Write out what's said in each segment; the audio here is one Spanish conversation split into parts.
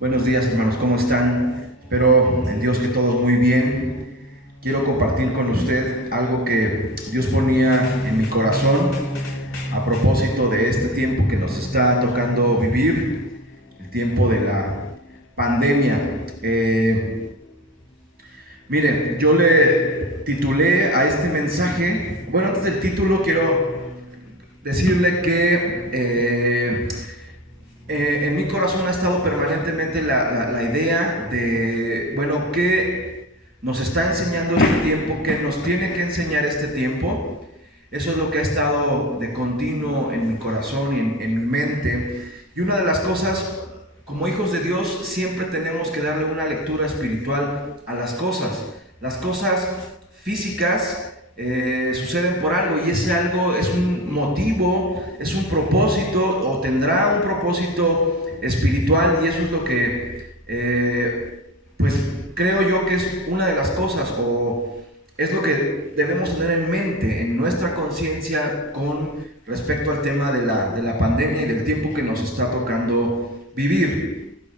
Buenos días, hermanos, ¿cómo están? Espero en Dios que todo muy bien. Quiero compartir con usted algo que Dios ponía en mi corazón a propósito de este tiempo que nos está tocando vivir, el tiempo de la pandemia. Miren, yo le titulé a este mensaje, bueno, antes del título quiero decirle que en mi corazón ha estado permanentemente la idea de, bueno, ¿qué nos está enseñando este tiempo? ¿Qué nos tiene que enseñar este tiempo? Eso es lo que ha estado de continuo en mi corazón y en mi mente. Y una de las cosas, como hijos de Dios, siempre tenemos que darle una lectura espiritual a las cosas. Las cosas físicas suceden por algo, y ese algo es un motivo, es un propósito o tendrá un propósito espiritual, y eso es lo que pues creo yo que es una de las cosas, o es lo que debemos tener en mente, en nuestra conciencia con respecto al tema de la pandemia y del tiempo que nos está tocando vivir.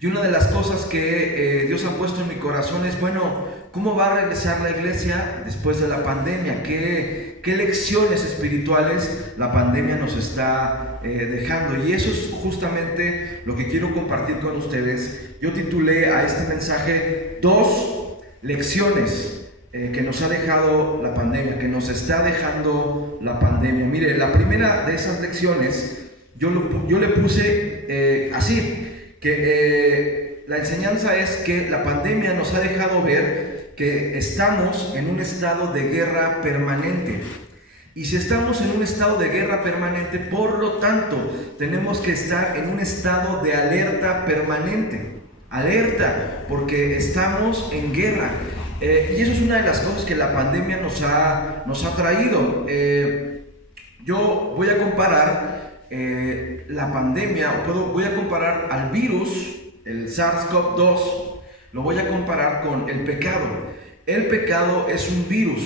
Y una de las cosas que Dios ha puesto en mi corazón es, bueno, ¿cómo va a regresar la iglesia después de la pandemia? ¿Qué lecciones espirituales la pandemia nos está dejando? Y eso es justamente lo que quiero compartir con ustedes. Yo titulé a este mensaje 2 lecciones que nos ha dejado la pandemia, que nos está dejando la pandemia. Mire, la primera de esas lecciones yo le puse así, que la enseñanza es que la pandemia nos ha dejado ver que estamos en un estado de guerra permanente. Y si estamos en un estado de guerra permanente, por lo tanto, tenemos que estar en un estado de alerta permanente. Alerta, porque estamos en guerra. Y eso es una de las cosas que la pandemia nos ha traído. Yo voy a comparar la pandemia, voy a comparar al virus, el SARS-CoV-2, lo voy a comparar con el pecado. El pecado es un virus,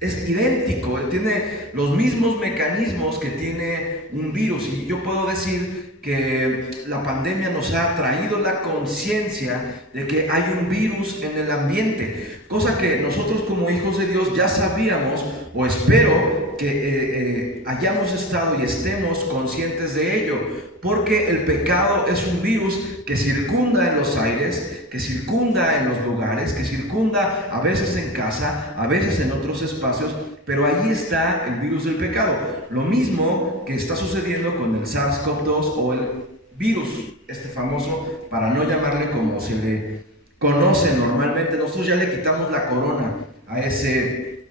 es idéntico, tiene los mismos mecanismos que tiene un virus, y yo puedo decir que la pandemia nos ha traído la conciencia de que hay un virus en el ambiente, cosa que nosotros como hijos de Dios ya sabíamos, o espero que hayamos estado y estemos conscientes de ello, porque el pecado es un virus que circunda en los aires, que circunda en los lugares, que circunda a veces en casa, a veces en otros espacios, pero ahí está el virus del pecado. Lo mismo que está sucediendo con el SARS-CoV-2 o el virus, este famoso, para no llamarle como se le conoce normalmente. Nosotros ya le quitamos la corona a ese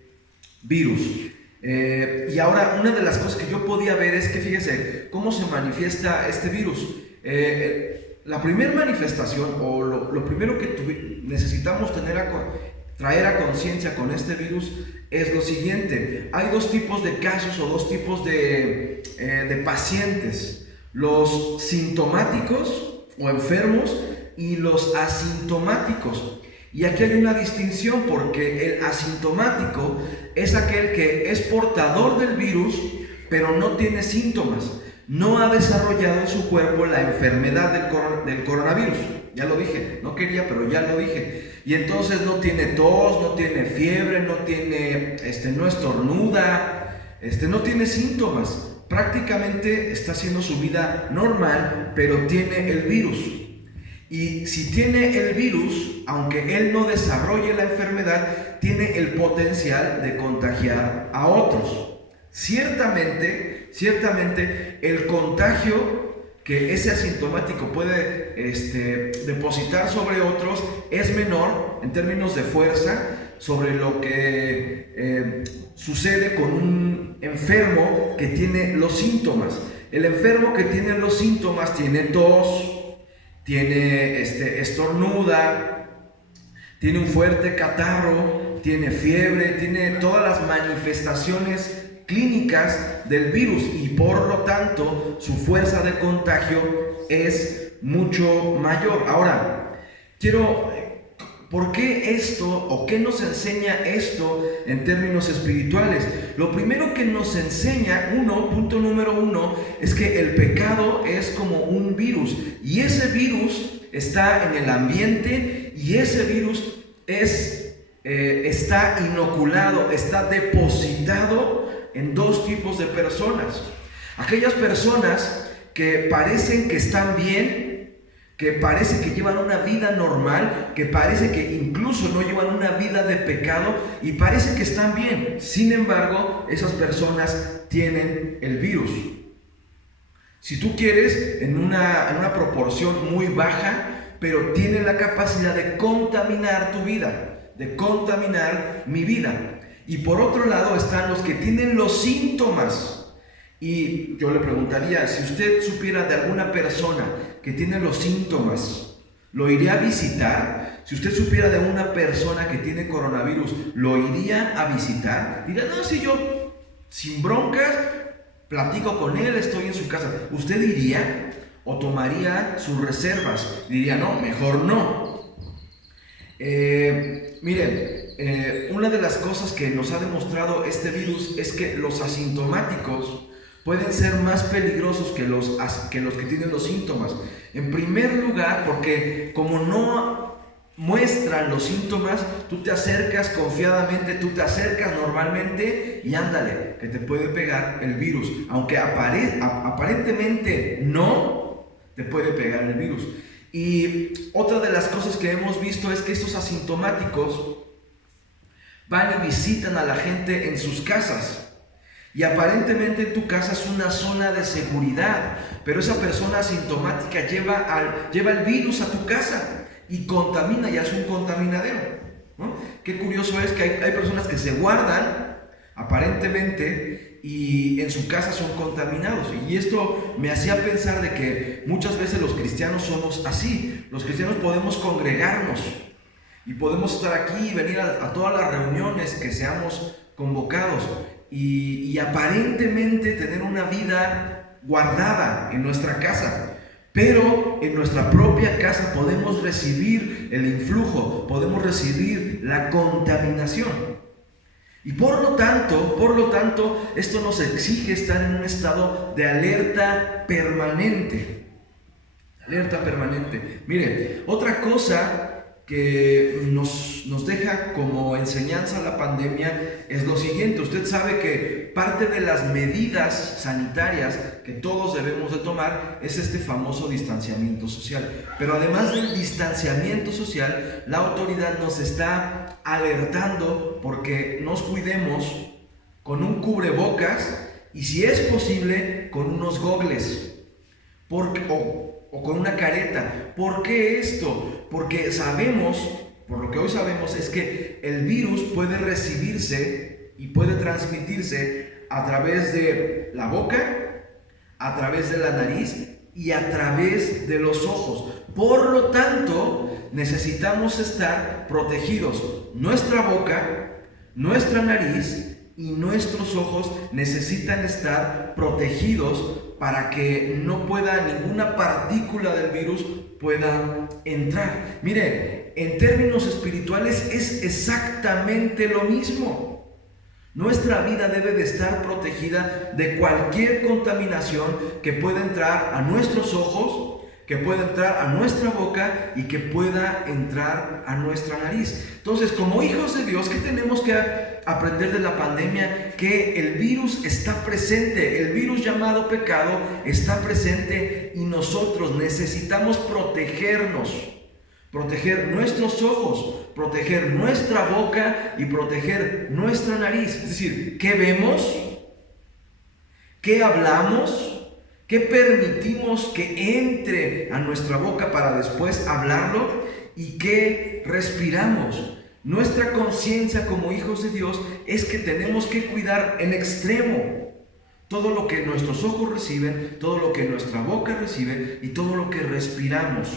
virus. Y ahora, una de las cosas que yo podía ver es que, fíjese, cómo se manifiesta este virus. La primera manifestación, o lo primero que necesitamos traer a conciencia con este virus, es lo siguiente. Hay 2 tipos de casos o 2 tipos de pacientes: los sintomáticos o enfermos y los asintomáticos. Y aquí hay una distinción, porque el asintomático es aquel que es portador del virus, pero no tiene síntomas. No ha desarrollado en su cuerpo la enfermedad del coronavirus. Ya lo dije, no quería, pero ya lo dije. Y entonces no tiene tos, no tiene fiebre, no estornuda, no tiene síntomas. Prácticamente está haciendo su vida normal, pero tiene el virus. Y si tiene el virus, aunque él no desarrolle la enfermedad, tiene el potencial de contagiar a otros. Ciertamente, el contagio que ese asintomático puede depositar sobre otros es menor en términos de fuerza sobre lo que sucede con un enfermo que tiene los síntomas. El enfermo que tiene los síntomas tiene tos, tiene estornuda, tiene un fuerte catarro, tiene fiebre, tiene todas las manifestaciones clínicas del virus, y por lo tanto su fuerza de contagio es mucho mayor. Ahora, quiero ¿Por qué esto o qué nos enseña esto en términos espirituales? Lo primero que nos enseña, punto número uno, es que el pecado es como un virus. Y ese virus está en el ambiente y ese virus está inoculado, está depositado en dos tipos de personas. Aquellas personas que parecen que están bien, que parece que llevan una vida normal, que parece que incluso no llevan una vida de pecado y parece que están bien. Sin embargo, esas personas tienen el virus. Si tú quieres, en una proporción muy baja, pero tienen la capacidad de contaminar tu vida, de contaminar mi vida. Y por otro lado están los que tienen los síntomas. Y yo le preguntaría, si usted supiera de alguna persona que tiene los síntomas, ¿lo iría a visitar? Si usted supiera de una persona que tiene coronavirus, ¿lo iría a visitar? Diría, no, si yo, sin broncas, platico con él, estoy en su casa. ¿Usted iría o tomaría sus reservas? Diría, no, mejor no. Miren, una de las cosas que nos ha demostrado este virus es que los asintomáticos pueden ser más peligrosos que los que tienen los síntomas. En primer lugar, porque como no muestran los síntomas, tú te acercas confiadamente, tú te acercas normalmente y ándale, que te puede pegar el virus. Aunque aparentemente no, te puede pegar el virus. Y otra de las cosas que hemos visto es que estos asintomáticos van y visitan a la gente en sus casas. Y aparentemente tu casa es una zona de seguridad, pero esa persona asintomática lleva el virus a tu casa y contamina, ya es un contaminadero, ¿no? Qué curioso es que hay personas que se guardan aparentemente y en su casa son contaminados. Y esto me hacía pensar de que muchas veces los cristianos somos así. Los cristianos podemos congregarnos y podemos estar aquí y venir a todas las reuniones que seamos convocados. Y aparentemente tener una vida guardada en nuestra casa, pero en nuestra propia casa podemos recibir el influjo, podemos recibir la contaminación. Y por lo tanto, esto nos exige estar en un estado de alerta permanente. Alerta permanente. Mire, otra cosa que nos deja como enseñanza la pandemia es lo siguiente. Usted sabe que parte de las medidas sanitarias que todos debemos de tomar es este famoso distanciamiento social. Pero además del distanciamiento social, la autoridad nos está alertando porque nos cuidemos con un cubrebocas y, si es posible, con unos gogles o con una careta. ¿Por qué esto? Porque sabemos, por lo que hoy sabemos, es que el virus puede recibirse y puede transmitirse a través de la boca, a través de la nariz y a través de los ojos. Por lo tanto, necesitamos estar protegidos. Nuestra boca, nuestra nariz y nuestros ojos necesitan estar protegidos para que no pueda ninguna partícula del virus pueda entrar. Mire, en términos espirituales es exactamente lo mismo. Nuestra vida debe de estar protegida de cualquier contaminación que pueda entrar a nuestros ojos, que pueda entrar a nuestra boca y que pueda entrar a nuestra nariz. Entonces, como hijos de Dios, ¿qué tenemos que aprender de la pandemia? Que el virus está presente, el virus llamado pecado está presente y nosotros necesitamos protegernos, proteger nuestros ojos, proteger nuestra boca y proteger nuestra nariz. Es decir, ¿qué vemos? ¿Qué hablamos? ¿Qué permitimos que entre a nuestra boca para después hablarlo? ¿Y qué respiramos? Nuestra conciencia como hijos de Dios es que tenemos que cuidar en extremo todo lo que nuestros ojos reciben, todo lo que nuestra boca recibe y todo lo que respiramos.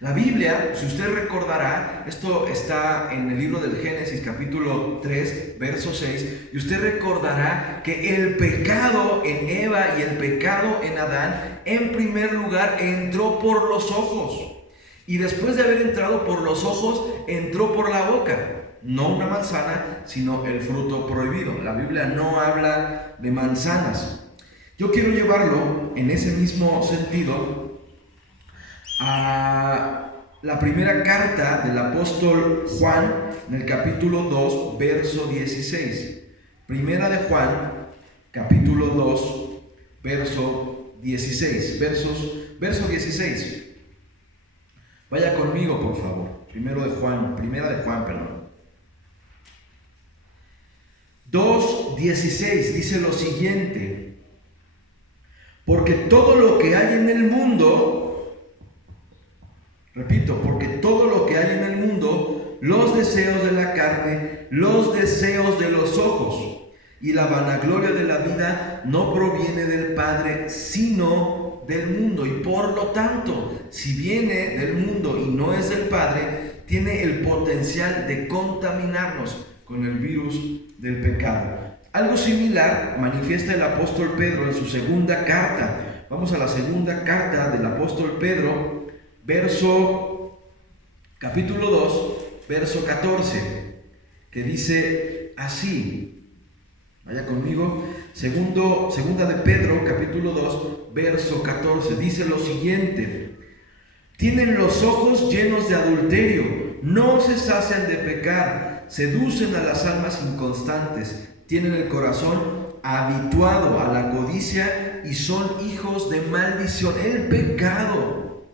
La Biblia, si usted recordará, esto está en el libro del Génesis capítulo 3, verso 6, y usted recordará que el pecado en Eva y el pecado en Adán, en primer lugar, entró por los ojos. Y después de haber entrado por los ojos, entró por la boca. No una manzana, sino el fruto prohibido. La Biblia no habla de manzanas. Yo quiero llevarlo en ese mismo sentido a la primera carta del apóstol Juan, en el capítulo 2, verso 16. Primera de Juan, capítulo 2, verso 16. Verso 16. Vaya conmigo, por favor. Primera de Juan, 2:16 dice lo siguiente: porque todo lo que hay en el mundo, repito, porque todo lo que hay en el mundo, los deseos de la carne, los deseos de los ojos y la vanagloria de la vida no proviene del Padre, sino del mundo. Y por lo tanto, si viene del mundo y no es del Padre, tiene el potencial de contaminarnos con el virus del pecado. Algo similar manifiesta el apóstol Pedro en su segunda carta. Vamos a la segunda carta del apóstol Pedro, capítulo 2, verso 14, que dice así. Vaya conmigo. Segunda de Pedro, capítulo 2, verso 14, dice lo siguiente: tienen los ojos llenos de adulterio, no se sacian de pecar, seducen a las almas inconstantes, tienen el corazón habituado a la codicia y son hijos de maldición. El pecado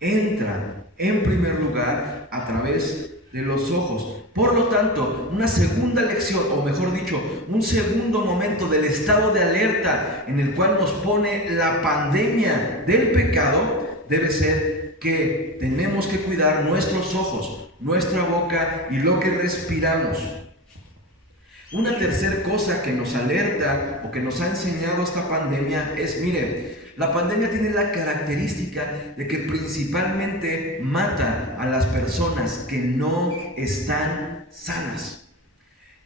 entra en primer lugar a través de los ojos. Por lo tanto, una segunda lección, o mejor dicho, un segundo momento del estado de alerta en el cual nos pone la pandemia del pecado, debe ser que tenemos que cuidar nuestros ojos, nuestra boca y lo que respiramos. Una tercera cosa que nos alerta o que nos ha enseñado esta pandemia es, mire, la pandemia tiene la característica de que principalmente mata a las personas que no están sanas.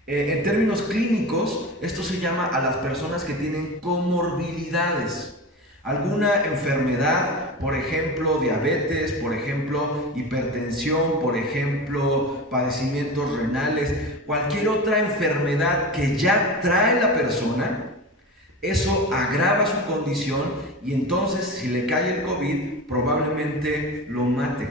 En términos clínicos, esto se llama a las personas que tienen comorbilidades. Alguna enfermedad, por ejemplo, diabetes, por ejemplo, hipertensión, por ejemplo, padecimientos renales, cualquier otra enfermedad que ya trae la persona, eso agrava su condición y entonces si le cae el COVID probablemente lo mate.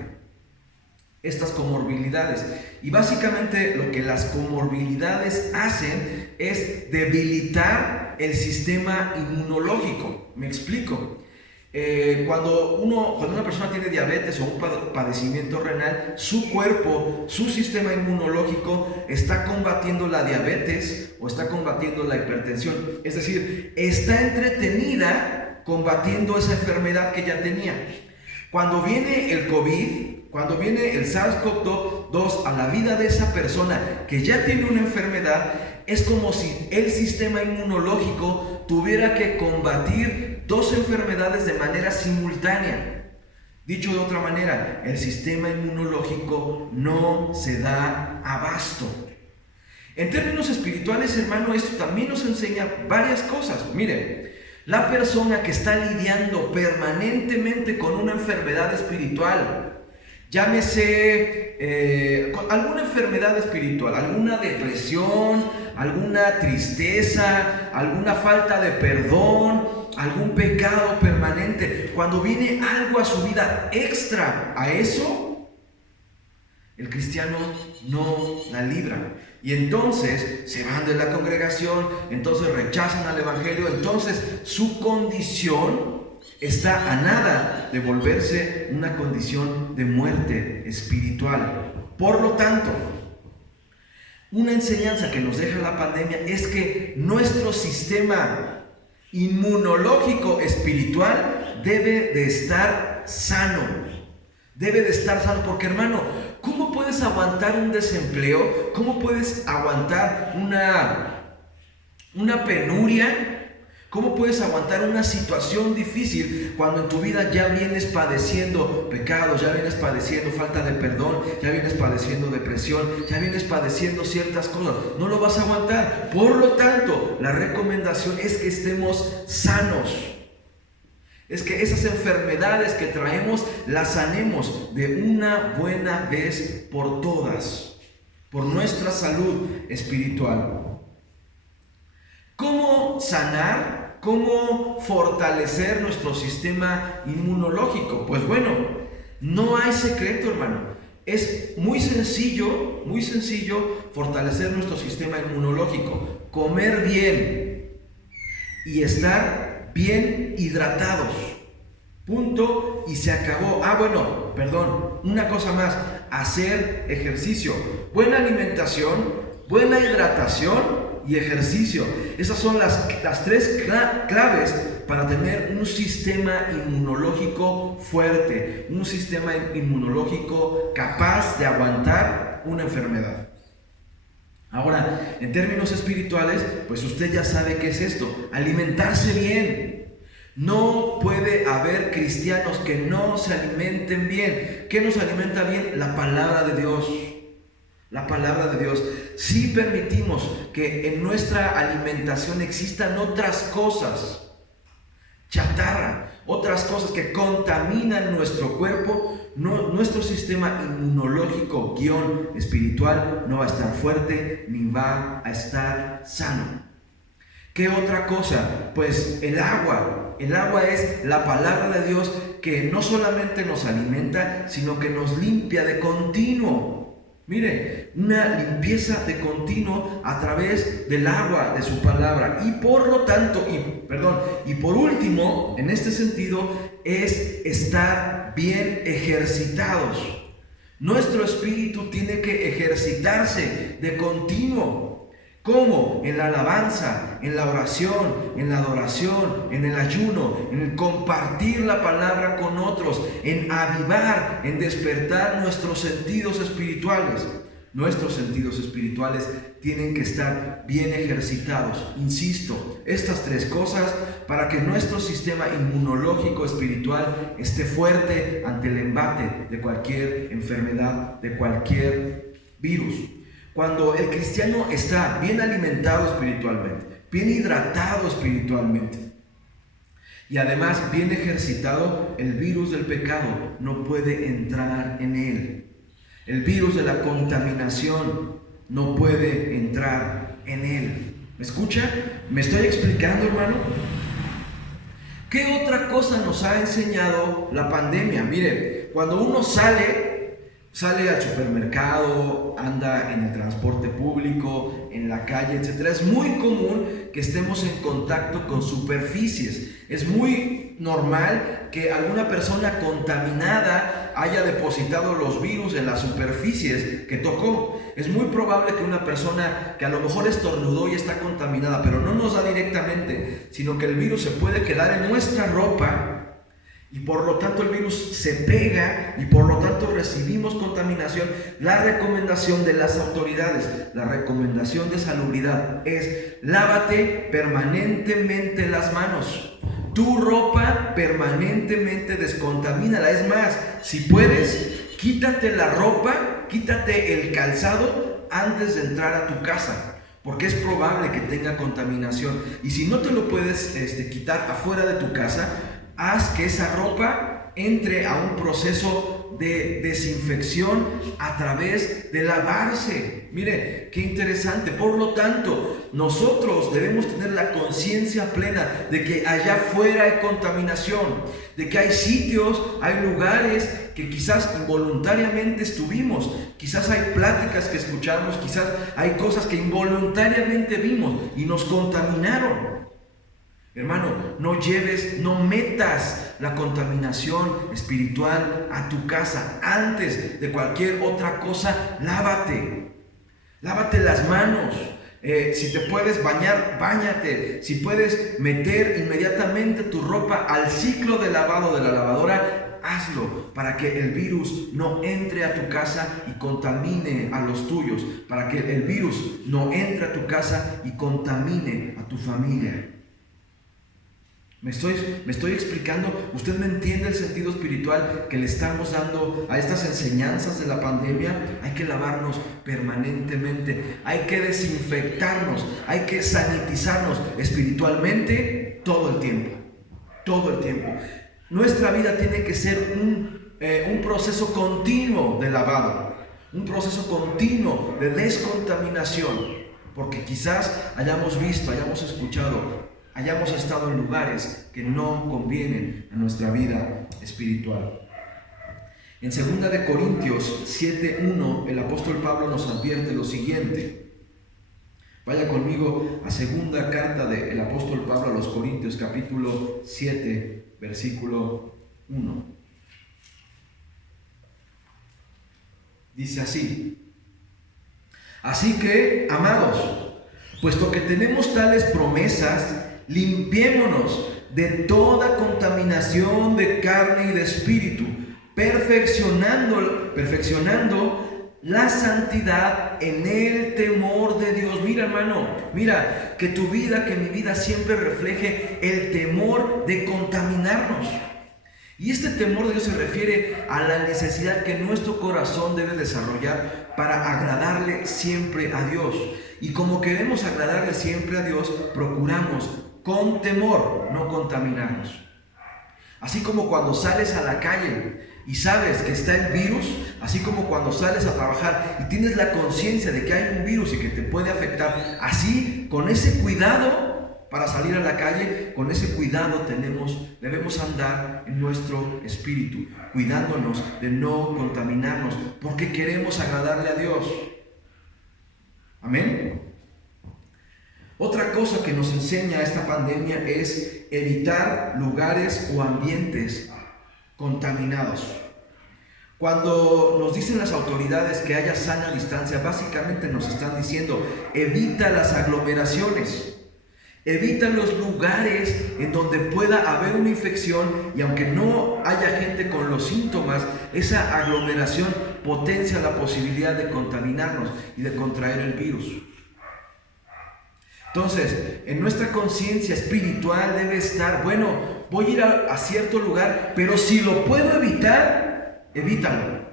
Estas comorbilidades. Y básicamente lo que las comorbilidades hacen es debilitar el sistema inmunológico. Me explico. Cuando una persona tiene diabetes o un padecimiento renal, su cuerpo, su sistema inmunológico está combatiendo la diabetes o está combatiendo la hipertensión. Es decir, está entretenida combatiendo esa enfermedad que ya tenía. Cuando viene el COVID, cuando viene el SARS-CoV-2 a la vida de esa persona que ya tiene una enfermedad, es como si el sistema inmunológico tuviera que combatir dos enfermedades de manera simultánea. Dicho de otra manera, el sistema inmunológico no se da abasto. En términos espirituales, hermano, esto también nos enseña varias cosas. Miren, la persona que está lidiando permanentemente con una enfermedad espiritual, llámese alguna enfermedad espiritual, alguna depresión, alguna tristeza, alguna falta de perdón, algún pecado permanente, cuando viene algo a su vida extra a eso, el cristiano no la libra. Y entonces se van de la congregación, entonces rechazan al evangelio, entonces su condición está a nada de volverse una condición de muerte espiritual. Por lo tanto, una enseñanza que nos deja la pandemia es que nuestro sistema inmunológico espiritual debe de estar sano. Debe de estar sano, porque hermano, ¿cómo puedes aguantar un desempleo? ¿Cómo puedes aguantar una penuria? ¿Cómo puedes aguantar una situación difícil cuando en tu vida ya vienes padeciendo pecados, ya vienes padeciendo falta de perdón, ya vienes padeciendo depresión, ya vienes padeciendo ciertas cosas? No lo vas a aguantar. Por lo tanto, la recomendación es que estemos sanos. es que esas enfermedades que traemos las sanemos de una buena vez por todas, por nuestra salud espiritual. ¿Cómo sanar? ¿Cómo fortalecer nuestro sistema inmunológico? Pues bueno, no hay secreto, hermano. Es muy sencillo fortalecer nuestro sistema inmunológico. Comer bien y estar bien hidratados. Punto y se acabó. Una cosa más. Hacer ejercicio. Buena alimentación, buena hidratación y ejercicio. Esas son las tres claves para tener un sistema inmunológico fuerte, un sistema inmunológico capaz de aguantar una enfermedad. Ahora, en términos espirituales, pues usted ya sabe qué es esto: alimentarse bien. No puede haber cristianos que no se alimenten bien. ¿Qué nos alimenta bien? La palabra de Dios. La palabra de Dios. Si permitimos que en nuestra alimentación existan otras cosas, chatarra, otras cosas que contaminan nuestro cuerpo, nuestro sistema inmunológico espiritual no va a estar fuerte ni va a estar sano. ¿Qué otra cosa? Pues el agua. El agua es la palabra de Dios que no solamente nos alimenta, sino que nos limpia de continuo. Mire, una limpieza de continuo a través del agua de su palabra. Y por lo tanto, y por último, en este sentido, es estar bien ejercitados. Nuestro espíritu tiene que ejercitarse de continuo. ¿Cómo? En la alabanza, en la oración, en la adoración, en el ayuno, en el compartir la palabra con otros, en avivar, en despertar nuestros sentidos espirituales. Nuestros sentidos espirituales tienen que estar bien ejercitados. Insisto, estas tres cosas para que nuestro sistema inmunológico espiritual esté fuerte ante el embate de cualquier enfermedad, de cualquier virus. Cuando el cristiano está bien alimentado espiritualmente, bien hidratado espiritualmente y además bien ejercitado, el virus del pecado no puede entrar en él. El virus de la contaminación no puede entrar en él. ¿Me escucha? ¿Me estoy explicando, hermano? ¿Qué otra cosa nos ha enseñado la pandemia? Mire, cuando uno sale al supermercado, anda en el transporte público, en la calle, etc. Es muy común que estemos en contacto con superficies. Es muy normal que alguna persona contaminada haya depositado los virus en las superficies que tocó. Es muy probable que una persona que a lo mejor estornudó y está contaminada, pero no nos da directamente, sino que el virus se puede quedar en nuestra ropa. Y por lo tanto el virus se pega y por lo tanto recibimos contaminación. La recomendación de las autoridades, la recomendación de salubridad es: lávate permanentemente las manos. Tu ropa permanentemente descontamínala. Es más, si puedes, quítate la ropa, quítate el calzado antes de entrar a tu casa, porque es probable que tenga contaminación. Y si no te lo puedes quitar afuera de tu casa, haz que esa ropa entre a un proceso de desinfección a través de lavarse. Mire, qué interesante. Por lo tanto, nosotros debemos tener la conciencia plena de que allá afuera hay contaminación, de que hay sitios, hay lugares que quizás involuntariamente estuvimos, quizás hay pláticas que escuchamos, quizás hay cosas que involuntariamente vimos y nos contaminaron. Hermano, no metas la contaminación espiritual a tu casa. Antes de cualquier otra cosa, lávate las manos. Si te puedes bañar, báñate. Si puedes meter inmediatamente tu ropa al ciclo de lavado de la lavadora, hazlo, para que el virus no entre a tu casa y contamine a los tuyos, para que el virus no entre a tu casa y contamine a tu familia. ¿Me estoy explicando? ¿Usted me entiende el sentido espiritual que le estamos dando a estas enseñanzas de la pandemia? Hay que lavarnos permanentemente, hay que desinfectarnos, hay que sanitizarnos espiritualmente todo el tiempo. todo el tiempo. Nuestra vida tiene que ser un proceso continuo de lavado, un proceso continuo de descontaminación, porque quizás hayamos visto, hayamos escuchado, hayamos estado en lugares que no convienen a nuestra vida espiritual. En 2 de Corintios 7:1, el apóstol Pablo nos advierte lo siguiente. Vaya conmigo a segunda carta del apóstol Pablo a los Corintios, capítulo 7, versículo 1. Dice así: así que, amados, puesto que tenemos tales promesas, limpiémonos de toda contaminación de carne y de espíritu, perfeccionando la santidad en el temor de Dios. Mira, hermano, mira, que tu vida, que mi vida siempre refleje el temor de contaminarnos. Y este temor de Dios se refiere a la necesidad que nuestro corazón debe desarrollar para agradarle siempre a Dios. Y como queremos agradarle siempre a Dios, procuramos con temor no contaminarnos. Así como cuando sales a la calle y sabes que está el virus, así como cuando sales a trabajar y tienes la conciencia de que hay un virus y que te puede afectar, así con ese cuidado para salir a la calle, con ese cuidado debemos andar en nuestro espíritu, cuidándonos de no contaminarnos, porque queremos agradarle a Dios. Amén. Otra cosa que nos enseña esta pandemia es evitar lugares o ambientes contaminados. Cuando nos dicen las autoridades que haya sana distancia, básicamente nos están diciendo: evita las aglomeraciones. Evita los lugares en donde pueda haber una infección, y aunque no haya gente con los síntomas, esa aglomeración potencia la posibilidad de contaminarnos y de contraer el virus. Entonces, en nuestra conciencia espiritual debe estar: bueno, voy a ir a cierto lugar, pero si lo puedo evitar, evítalo.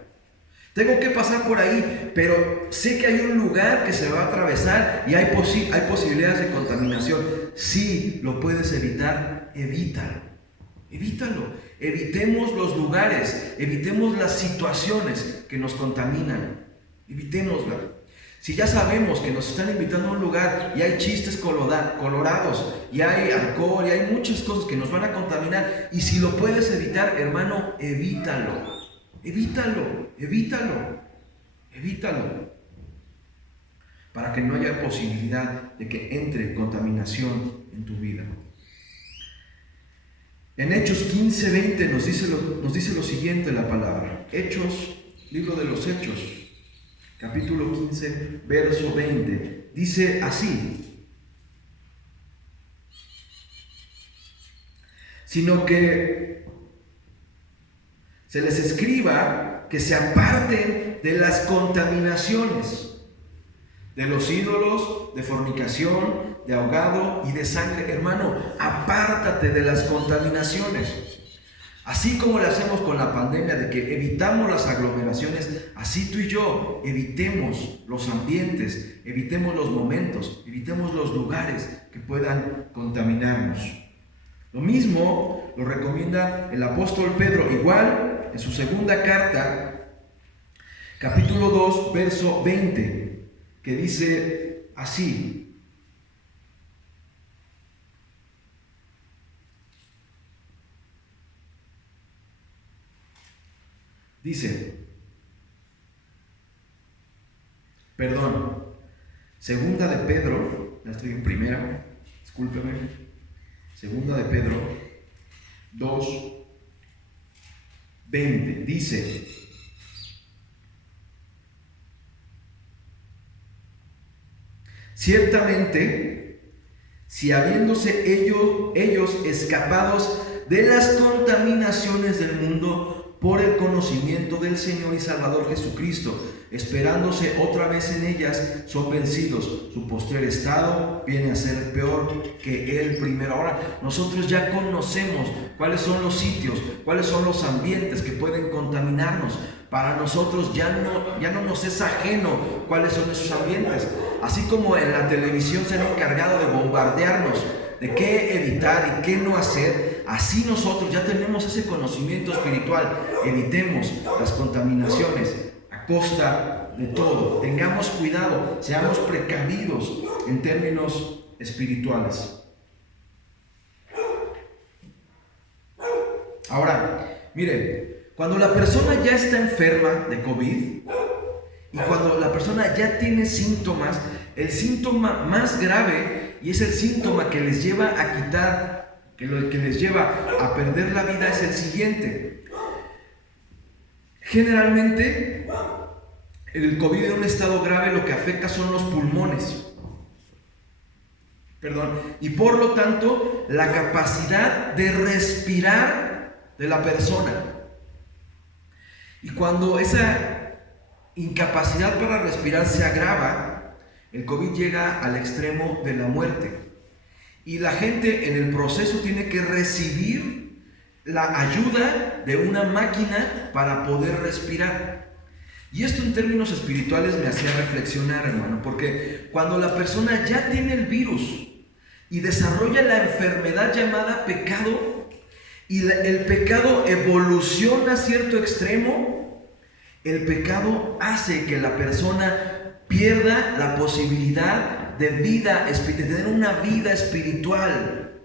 Tengo que pasar por ahí, pero sé que hay un lugar que se va a atravesar y hay posibilidades de contaminación. Si lo puedes evitar, evítalo. Evítalo. Evitemos los lugares, evitemos las situaciones que nos contaminan. Evitémosla. Si ya sabemos que nos están invitando a un lugar y hay chistes colorados, y hay alcohol, y hay muchas cosas que nos van a contaminar, y si lo puedes evitar, hermano, evítalo. Evítalo, evítalo, evítalo, para que no haya posibilidad de que entre contaminación en tu vida. En Hechos 15:20 nos dice lo siguiente la palabra. Hechos, libro de los Hechos, capítulo 15, verso 20. Dice así: sino que se les escriba que se aparten de las contaminaciones, de los ídolos, de fornicación, de ahogado y de sangre. Hermano, apártate de las contaminaciones. Así como lo hacemos con la pandemia, de que evitamos las aglomeraciones, así tú y yo evitemos los ambientes, evitemos los momentos, evitemos los lugares que puedan contaminarnos. Lo mismo lo recomienda el apóstol Pedro, igual en su segunda carta, capítulo 2, verso 20, que dice así: segunda de Pedro, ya estoy en primera, discúlpeme, segunda de Pedro 2, 20, dice: ciertamente, si habiéndose ellos escapados de las contaminaciones del mundo por el conocimiento del Señor y Salvador Jesucristo, esperándose otra vez en ellas, son vencidos, su postrer estado viene a ser peor que el primero. Ahora, nosotros ya conocemos cuáles son los sitios, cuáles son los ambientes que pueden contaminarnos. Para nosotros ya no nos es ajeno cuáles son esos ambientes. Así como en la televisión se han encargado de bombardearnos de qué evitar y qué no hacer, así nosotros ya tenemos ese conocimiento espiritual. Evitemos las contaminaciones a costa de todo. Tengamos cuidado, seamos precavidos en términos espirituales. Ahora, mire, cuando la persona ya está enferma de COVID y cuando la persona ya tiene síntomas, el síntoma más grave, y es el síntoma que les lleva a quitar, que les lleva a perder la vida, es el siguiente. Generalmente, el COVID en un estado grave lo que afecta son los pulmones. Y por lo tanto, la capacidad de respirar de la persona. Y cuando esa incapacidad para respirar se agrava, el COVID llega al extremo de la muerte. Y la gente en el proceso tiene que recibir la ayuda de una máquina para poder respirar. Y esto en términos espirituales me hacía reflexionar, hermano, porque cuando la persona ya tiene el virus y desarrolla la enfermedad llamada pecado, y el pecado evoluciona a cierto extremo, el pecado hace que la persona pierda la posibilidad de tener una vida espiritual.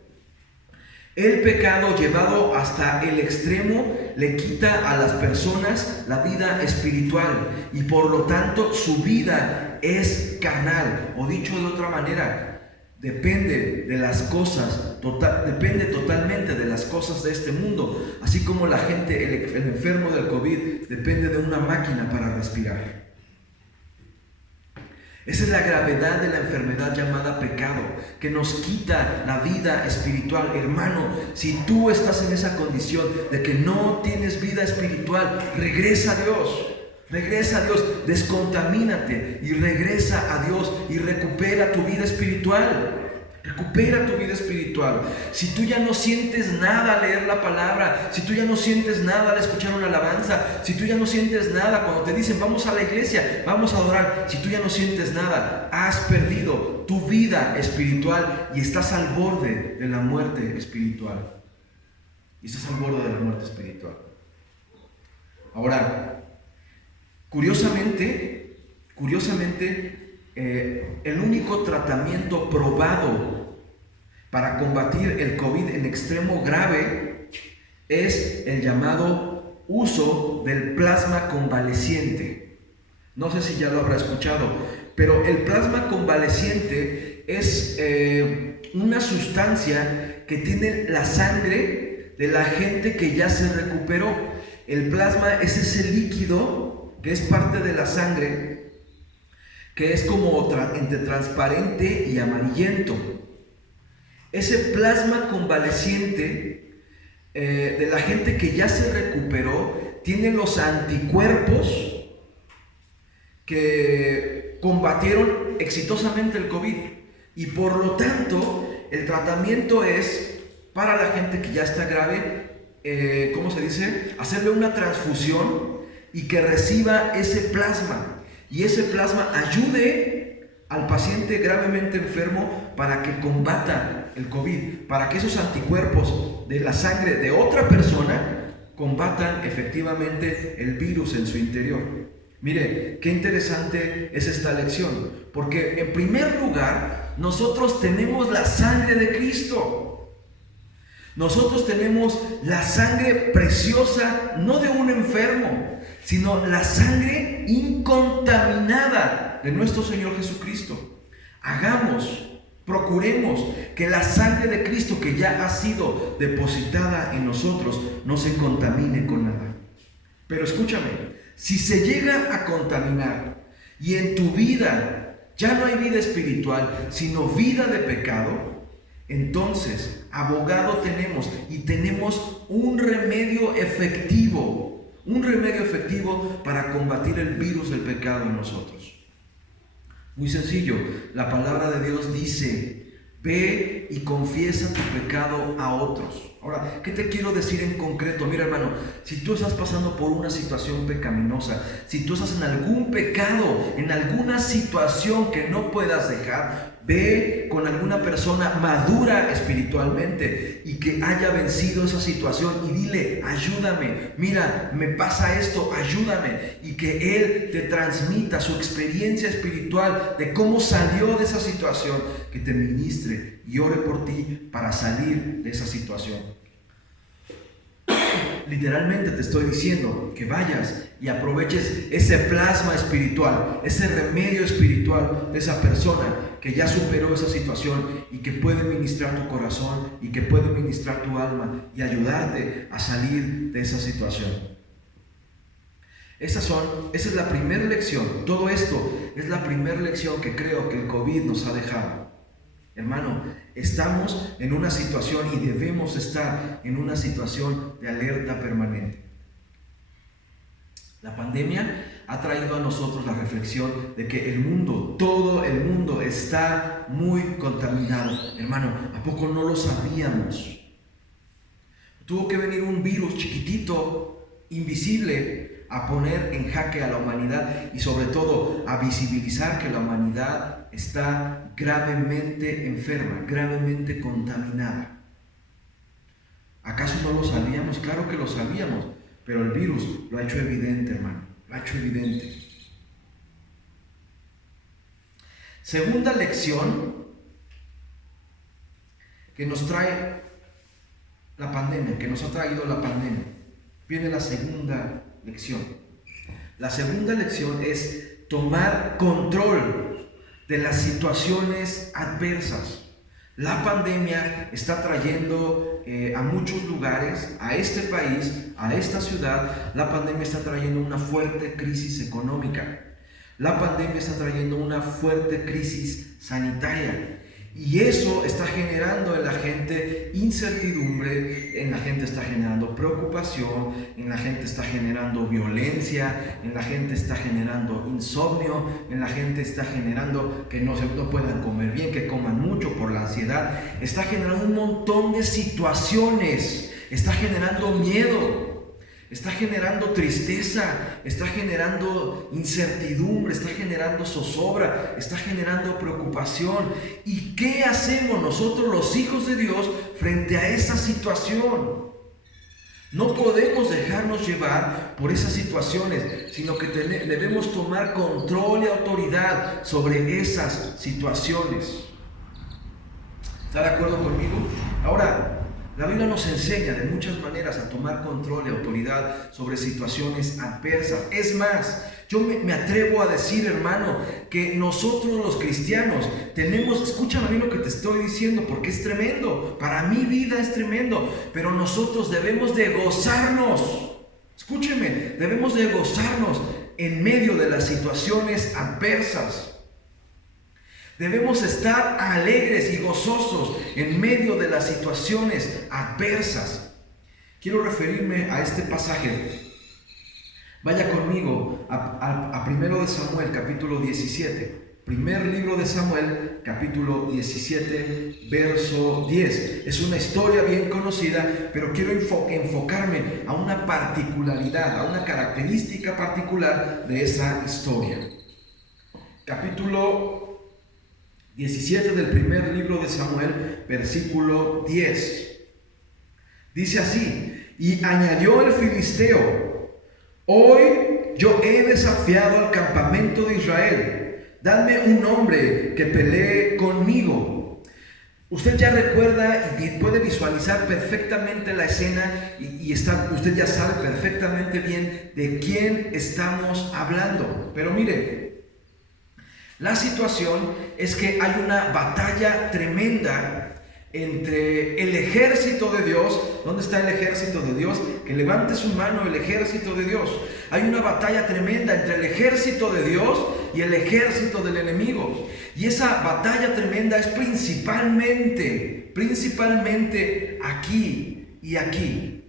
El pecado llevado hasta el extremo le quita a las personas la vida espiritual y por lo tanto su vida es carnal, o dicho de otra manera, depende de las cosas, depende totalmente de las cosas de este mundo, así como la gente, el enfermo del COVID, depende de una máquina para respirar. Esa es la gravedad de la enfermedad llamada pecado, que nos quita la vida espiritual. Hermano, si tú estás en esa condición de que no tienes vida espiritual, regresa a Dios. Regresa a Dios, descontamínate y regresa a Dios y recupera tu vida espiritual. Recupera tu vida espiritual. Si tú ya no sientes nada al leer la palabra, si tú ya no sientes nada al escuchar una alabanza, si tú ya no sientes nada cuando te dicen vamos a la iglesia, vamos a adorar, si tú ya no sientes nada, has perdido tu vida espiritual y estás al borde de la muerte espiritual. Y estás al borde de la muerte espiritual. Ahora, Curiosamente, el único tratamiento probado para combatir el COVID en extremo grave es el llamado uso del plasma convaleciente. No sé si ya lo habrá escuchado, pero el plasma convaleciente es una sustancia que tiene la sangre de la gente que ya se recuperó. El plasma es ese líquido que es parte de la sangre, que es como entre transparente y amarillento. Ese plasma convaleciente de la gente que ya se recuperó tiene los anticuerpos que combatieron exitosamente el COVID, y por lo tanto el tratamiento es para la gente que ya está grave, hacerle una transfusión y que reciba ese plasma, y ese plasma ayude al paciente gravemente enfermo para que combata el COVID, para que esos anticuerpos de la sangre de otra persona combatan efectivamente el virus en su interior. Mire, qué interesante es esta lección, porque en primer lugar, nosotros tenemos la sangre de Cristo. Nosotros tenemos la sangre preciosa, no de un enfermo, sino la sangre incontaminada de nuestro Señor Jesucristo. Procuremos que la sangre de Cristo que ya ha sido depositada en nosotros no se contamine con nada. Pero escúchame, si se llega a contaminar y en tu vida ya no hay vida espiritual, sino vida de pecado, entonces abogado tenemos, y tenemos un remedio efectivo para combatir el virus del pecado en nosotros. Muy sencillo, la palabra de Dios dice: ve y confiesa tu pecado a otros. Ahora, ¿qué te quiero decir en concreto? Mira, hermano, si tú estás pasando por una situación pecaminosa, si tú estás en algún pecado, en alguna situación que no puedas dejar, ve con alguna persona madura espiritualmente y que haya vencido esa situación y dile, ayúdame, mira, me pasa esto, ayúdame, y que él te transmita su experiencia espiritual de cómo salió de esa situación, que te ministre y ore por ti para salir de esa situación. Literalmente te estoy diciendo que vayas y aproveches ese plasma espiritual, ese remedio espiritual de esa persona que ya superó esa situación y que puede ministrar tu corazón y que puede ministrar tu alma y ayudarte a salir de esa situación. Esa es la primera lección. Todo esto es la primera lección que creo que el COVID nos ha dejado. Hermano, estamos en una situación y debemos estar en una situación de alerta permanente. La pandemia ha traído a nosotros la reflexión de que el mundo, todo el mundo está muy contaminado. Hermano, ¿a poco no lo sabíamos? Tuvo que venir un virus chiquitito, invisible, a poner en jaque a la humanidad y sobre todo a visibilizar que la humanidad está gravemente enferma, gravemente contaminada. ¿Acaso no lo sabíamos? Claro que lo sabíamos, pero el virus lo ha hecho evidente, hermano, lo ha hecho evidente. Segunda lección que nos trae la pandemia, que nos ha traído la pandemia. Viene la segunda lección. La segunda lección es tomar control de las situaciones adversas. La pandemia está trayendo a muchos lugares, a este país, a esta ciudad, la pandemia está trayendo una fuerte crisis económica. La pandemia está trayendo una fuerte crisis sanitaria. Y eso está generando en la gente incertidumbre, en la gente está generando preocupación, en la gente está generando violencia, en la gente está generando insomnio, en la gente está generando que no puedan comer bien, que coman mucho por la ansiedad. Está generando un montón de situaciones, está generando miedo. Está generando tristeza, está generando incertidumbre, está generando zozobra, está generando preocupación. ¿Y qué hacemos nosotros los hijos de Dios frente a esa situación? No podemos dejarnos llevar por esas situaciones, sino que debemos tomar control y autoridad sobre esas situaciones. ¿Está de acuerdo conmigo? Ahora, la Biblia nos enseña de muchas maneras a tomar control y autoridad sobre situaciones adversas. Es más, yo me atrevo a decir, hermano, que nosotros los cristianos tenemos, escúchame bien lo que te estoy diciendo, porque es tremendo, para mi vida es tremendo, pero nosotros debemos de gozarnos, escúcheme, debemos de gozarnos en medio de las situaciones adversas. Debemos estar alegres y gozosos en medio de las situaciones adversas. Quiero referirme a este pasaje. Vaya conmigo a 1 de Samuel, capítulo 17. Primer libro de Samuel, capítulo 17, verso 10. Es una historia bien conocida, pero quiero enfocarme a una particularidad, a una característica particular de esa historia. Capítulo 17 del primer libro de Samuel, versículo 10. Dice así: y añadió el filisteo: hoy yo he desafiado al campamento de Israel, dadme un hombre que pelee conmigo. Usted ya recuerda y puede visualizar perfectamente la escena usted ya sabe perfectamente bien de quién estamos hablando. Pero mire, la situación es que hay una batalla tremenda entre el ejército de Dios. ¿Dónde está el ejército de Dios? Que levante su mano el ejército de Dios. Hay una batalla tremenda entre el ejército de Dios y el ejército del enemigo. Y esa batalla tremenda es principalmente aquí y aquí.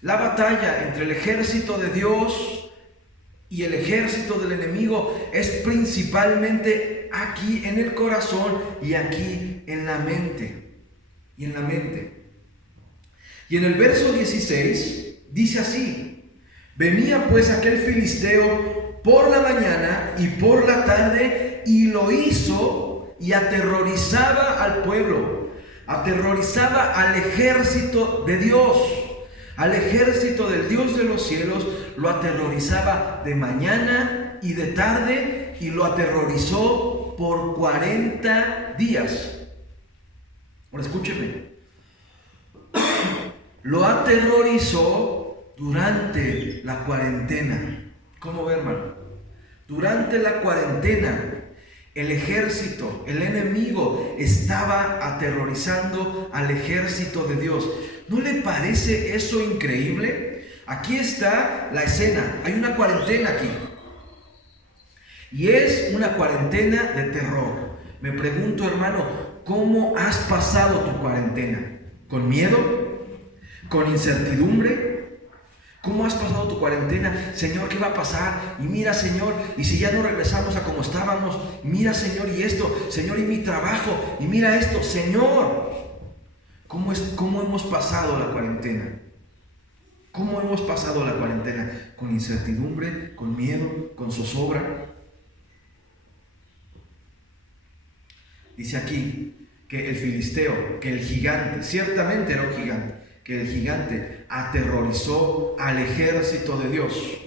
La batalla entre el ejército de Dios y el ejército del enemigo es principalmente aquí en el corazón y aquí en la mente. Y en el verso 16 dice así: venía pues aquel filisteo por la mañana y por la tarde, y lo hizo, y aterrorizaba al pueblo, aterrorizaba al ejército de Dios, al ejército del Dios de los cielos. Lo aterrorizaba de mañana y de tarde, y lo aterrorizó por 40 días. Ahora escúcheme. Lo aterrorizó durante la cuarentena. ¿Cómo ve, hermano? Durante la cuarentena, el ejército, el enemigo, estaba aterrorizando al ejército de Dios. ¿No le parece eso increíble? Aquí está la escena. Hay una cuarentena aquí. Y es una cuarentena de terror. Me pregunto, hermano, ¿cómo has pasado tu cuarentena? ¿Con miedo? ¿Con incertidumbre? ¿Cómo has pasado tu cuarentena? Señor, ¿qué va a pasar? Y mira, Señor, y si ya no regresamos a como estábamos, mira, Señor, y esto, Señor, y mi trabajo, y mira esto, Señor. ¿Cómo hemos pasado la cuarentena? ¿Cómo hemos pasado la cuarentena? ¿Con incertidumbre? ¿Con miedo? ¿Con zozobra? Dice aquí que el filisteo, que el gigante, ciertamente era un gigante, que el gigante aterrorizó al ejército de Dios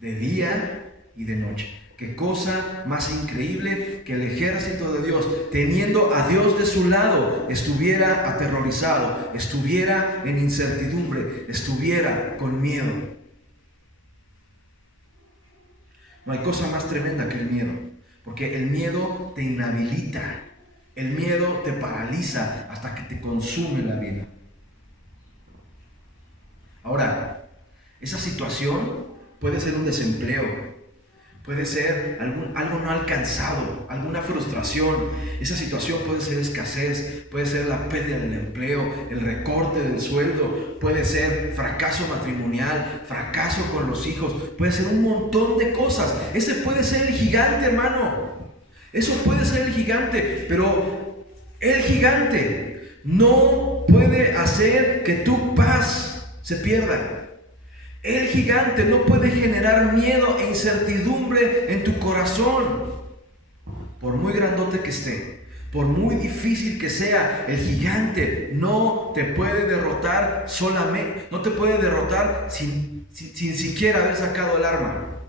de día y de noche. Qué cosa más increíble que el ejército de Dios, teniendo a Dios de su lado, estuviera aterrorizado, estuviera en incertidumbre, estuviera con miedo. No hay cosa más tremenda que el miedo, porque el miedo te inhabilita, el miedo te paraliza hasta que te consume la vida. Ahora, esa situación puede ser un desempleo, puede ser algo no alcanzado, alguna frustración. Esa situación puede ser escasez, puede ser la pérdida del empleo, el recorte del sueldo, puede ser fracaso matrimonial, fracaso con los hijos, puede ser un montón de cosas. Ese puede ser el gigante, hermano. Eso puede ser el gigante, pero el gigante no puede hacer que tu paz se pierda. El gigante no puede generar miedo e incertidumbre en tu corazón. Por muy grandote que esté, por muy difícil que sea, el gigante no te puede derrotar solamente, no te puede derrotar sin siquiera haber sacado el arma.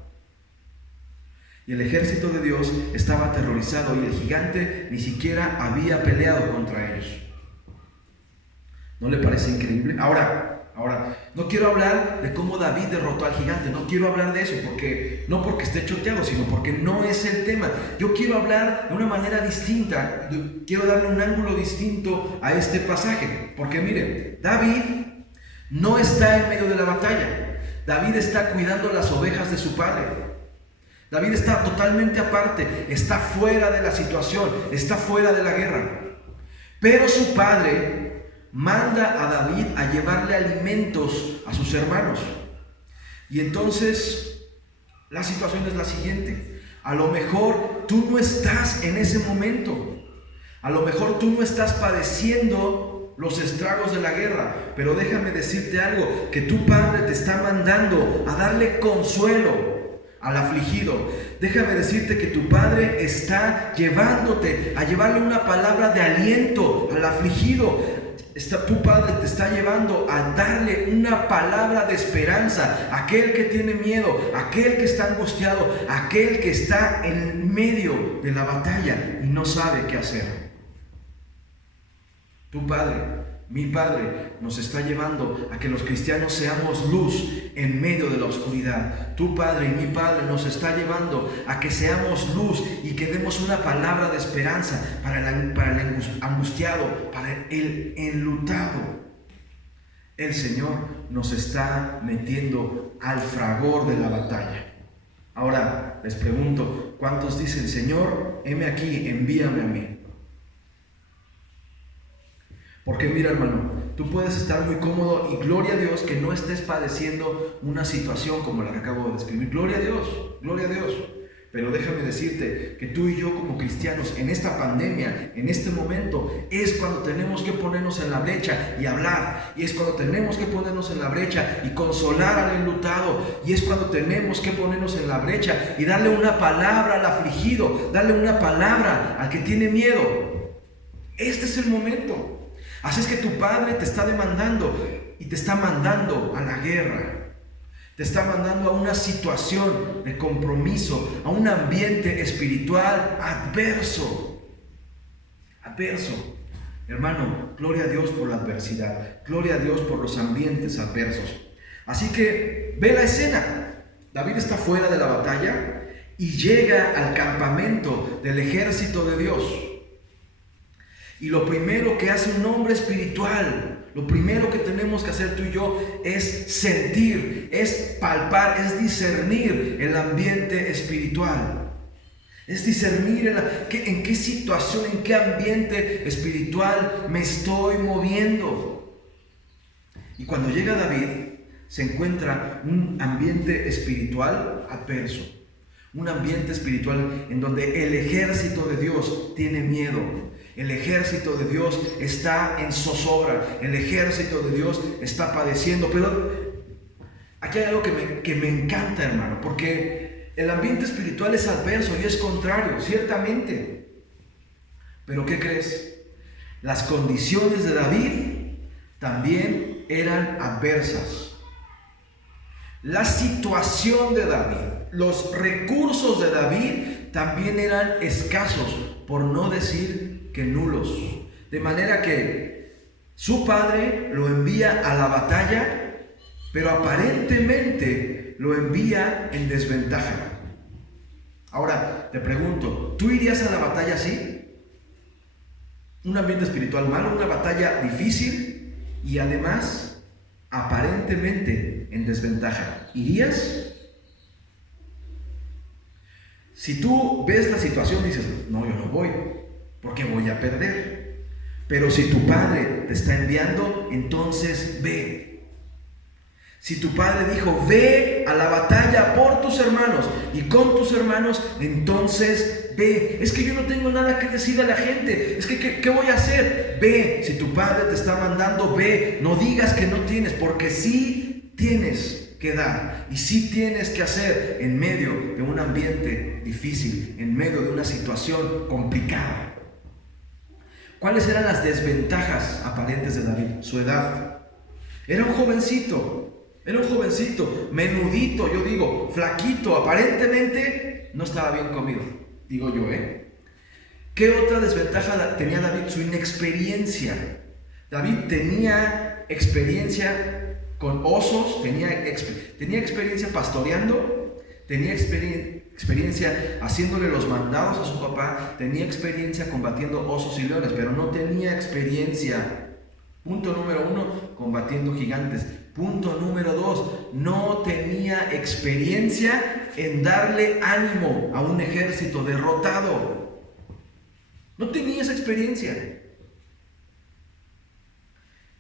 Y el ejército de Dios estaba aterrorizado y el gigante ni siquiera había peleado contra ellos. ¿No le parece increíble? Ahora, no quiero hablar de cómo David derrotó al gigante, no quiero hablar de eso, no porque esté choteado, sino porque no es el tema. Yo quiero hablar de una manera distinta, quiero darle un ángulo distinto a este pasaje, porque mire, David no está en medio de la batalla, David está cuidando las ovejas de su padre. David está totalmente aparte, está fuera de la situación, está fuera de la guerra. Pero su padre manda a David a llevarle alimentos a sus hermanos. Y entonces la situación es la siguiente. A lo mejor tú no estás en ese momento. A lo mejor tú no estás padeciendo los estragos de la guerra. Pero déjame decirte algo, que tu padre te está mandando a darle consuelo al afligido. Déjame decirte que tu padre está llevándote a llevarle una palabra de aliento al afligido. Tu padre te está llevando a darle una palabra de esperanza a aquel que tiene miedo, a aquel que está angustiado, a aquel que está en medio de la batalla y no sabe qué hacer. Tu padre, mi padre, nos está llevando a que los cristianos seamos luz en medio de la oscuridad. Tu padre y mi padre nos está llevando a que seamos luz y que demos una palabra de esperanza para el angustiado, para el enlutado. El Señor nos está metiendo al fragor de la batalla. Ahora les pregunto, ¿cuántos dicen, Señor, heme aquí, envíame a mí? Porque mira, hermano, tú puedes estar muy cómodo y gloria a Dios que no estés padeciendo una situación como la que acabo de describir. Gloria a Dios, gloria a Dios. Pero déjame decirte que tú y yo como cristianos en esta pandemia, en este momento, es cuando tenemos que ponernos en la brecha y hablar. Y es cuando tenemos que ponernos en la brecha y consolar al enlutado. Y es cuando tenemos que ponernos en la brecha y darle una palabra al afligido, darle una palabra al que tiene miedo. Este es el momento. Así es que tu Padre te está demandando y te está mandando a la guerra. Te está mandando a una situación de compromiso, a un ambiente espiritual adverso. Adverso. Hermano, gloria a Dios por la adversidad. Gloria a Dios por los ambientes adversos. Así que ve la escena. David está fuera de la batalla y llega al campamento del ejército de Dios. Y lo primero que hace un hombre espiritual, lo primero que tenemos que hacer tú y yo es sentir, es palpar, es discernir el ambiente espiritual. Es discernir en qué situación, en qué ambiente espiritual me estoy moviendo. Y cuando llega David, se encuentra un ambiente espiritual adverso. Un ambiente espiritual en donde el ejército de Dios tiene miedo. El ejército de Dios está en zozobra. El ejército de Dios está padeciendo. Pero aquí hay algo que me encanta, hermano, porque el ambiente espiritual es adverso y es contrario, ciertamente. Pero ¿qué crees? Las condiciones de David también eran adversas. La situación de David, los recursos de David también eran escasos, por no decir que nulos. De manera que su padre lo envía a la batalla, pero aparentemente lo envía en desventaja. Ahora te pregunto, ¿tú irías a la batalla así? Un ambiente espiritual malo, una batalla difícil y además aparentemente en desventaja. ¿Irías? Si tú ves la situación dices, no, yo no voy, porque voy a perder. Pero si tu padre te está enviando, entonces ve. Si tu padre dijo, ve a la batalla por tus hermanos y con tus hermanos, entonces ve. Es que yo no tengo nada que decir a la gente. Es que, ¿qué voy a hacer? Ve. Si tu padre te está mandando, ve. No digas que no tienes, porque sí tienes que dar. Y sí tienes que hacer en medio de un ambiente difícil, en medio de una situación complicada. ¿Cuáles eran las desventajas aparentes de David? Su edad. Era un jovencito, menudito, yo digo, flaquito, aparentemente no estaba bien comido, digo yo, ¿Qué otra desventaja tenía David? Su inexperiencia. David tenía experiencia con osos, tenía experiencia pastoreando, tenía experiencia haciéndole los mandados a su papá, tenía experiencia combatiendo osos y leones, pero no tenía experiencia. Punto número 1, combatiendo gigantes. Punto número 2, no tenía experiencia en darle ánimo a un ejército derrotado. No tenía esa experiencia.